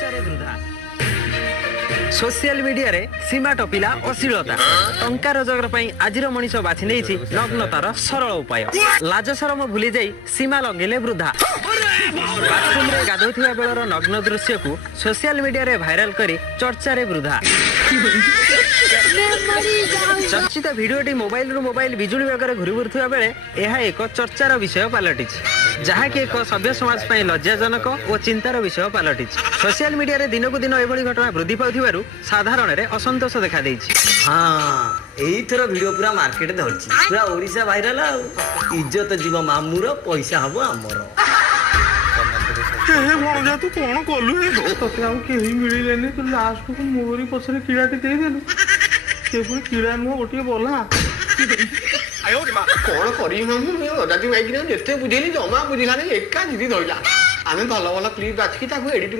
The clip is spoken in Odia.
ଚର୍ଚ୍ଚାରେ ବୃଦ୍ଧା। सोशल मीडिया रे सीमा टपिला अश्लीलता टंका रोजगार ପାଇଁ ଆଜିର ମଣିଷ ବାଛି ନେଇଛି ନଗ୍ନତାର ସରଳ ଉପାୟ। ଲାଜ ଶରମ ଭୁଲି ଯାଇ ସୀମା ଲଙ୍ଗିଲେ ବୃଦ୍ଧା। ବାଥରୁମରେ ଗାଧୋଉଥିବା ବେଳର ନଗ୍ନ ଦୃଶ୍ୟକୁ ସୋସିଆଲ ମିଡିଆରେ ଭାଇରାଲ କରି ଚର୍ଚ୍ଚାରେ ବୃଦ୍ଧା। ଚର୍ଚ୍ଚିତ ଭିଡିଓଟି ମୋବାଇଲରୁ ମୋବାଇଲ ବିଜୁଳି ବେଗରେ ଘୁରି ବୁଲୁଥିବା ବେଳେ ଏହା ଏକ ଚର୍ଚ୍ଚାର ବିଷୟ ପାଲଟିଛି, ଯାହାକି ଏକ ସଭ୍ୟ ସମାଜ ପାଇଁ ଲଜ୍ଜାଜନକ ଓ ଚିନ୍ତାର ବିଷୟ ପାଲଟିଛି। ସୋସିଆଲ ମିଡିଆରେ ଦିନକୁ ଦିନ ଏଭଳି ଘଟଣା ବୃଦ୍ଧି ପାଉଥିବାରୁ ସାଧାରଣରେ ଅସନ୍ତୋଷ ଦେଖାଦେଇଛି। हाँ एइथर वीडियो पूरा मार्केट धरछि पूरा ओडिशा भाइराल आ इज्जत जीव मामूर पैसा हबो हमर हे भणजा तू कोन कलु हे तते आउ केही मिलिलेनी तू लास्ट को मोरी पछरे कीड़ाटी दे देलु से पुनी कीड़ा नु गोटिए बोला आयो रे मा कोन करी हम दादी माइक ने जेते बुझेली जमा बुझिला ने एका जिदी धइला आमे भलो भलो क्लिप बाछकी ताको एडिट